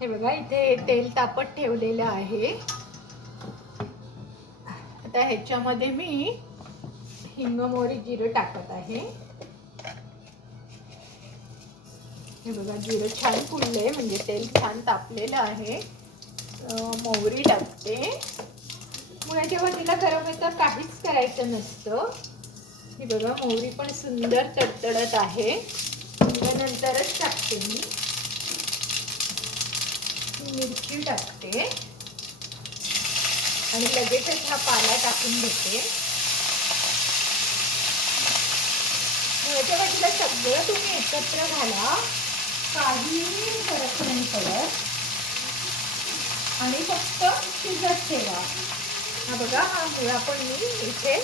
हे बघा इथे तेल तापत ठेवलेलं आहे. आता ह्याच्यामध्ये मी हिंग, मोहरी, जिरं टाकत आहे. हे बघा जिरं छान फुलले, म्हणजे तेल छान तापलेलं आहे. मोहरी टाकते. मुळ्याच्या भाजीला गरम आहे तर काहीच करायचं नसतं. हे बघा मोहरी पण सुंदर तडतडत आहे. नंतरच टाकते मी. मिरची टाकते आणि लगेचच हा पाला टाकून घेते. मुळ्याच्या भाजीला सगळं तुम्ही एकत्र घाला, काहीही फरक नाही पडत. आणि फक्त शिजत ठेवा. हा बघा हा मुळा पण मी इथे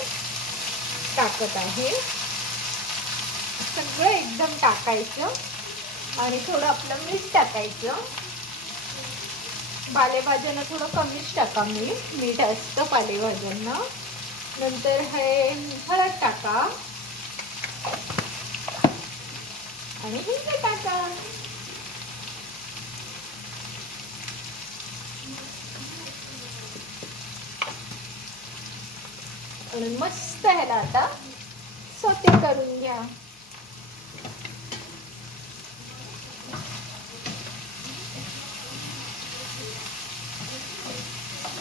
टाकत आहे. सगळं एकदम टाकायचं आणि थोडं आपलं मीठ टाकायचं. पालेभाज्यांना थोडं कमीच टाका मीठ असतं पालेभाज्यांना. नंतर हे हळद टाका आणि हिंग टाका. आणि मस्त ह्याला आता सोते करून घ्या.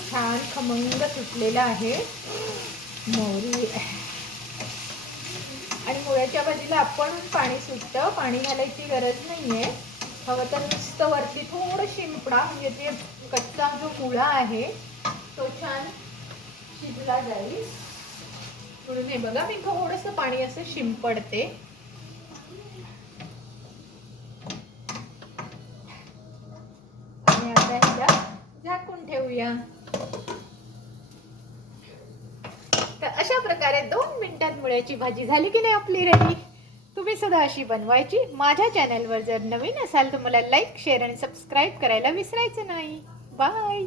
छान खमंग सुटलेलं आहे मोहरी. आणि मुळ्याच्या भाजीला आपण पाणी सुटतं, पाणी घालायची गरज नाहीये. हवं तर नुसतं वरती थोडं शिंपडा, म्हणजे ते कच्चा जो मुळा आहे तो छान शिजला जाईल. म्हणून हे बघा मी थोडंसं पाणी असं शिंपडते. आणि आता ह्याला झाकून ठेवूया. तर अशा प्रकारे 2 मिनिटात मुळ्याची भाजी झाली की नाही आपली रेडी. तुम्ही सुद्धा अशी बनवायची. माझ्या चॅनलवर जर नवीन असाल तर मला लाईक, शेअर आणि सबस्क्राईब करायला विसरायचं नाही. बाय.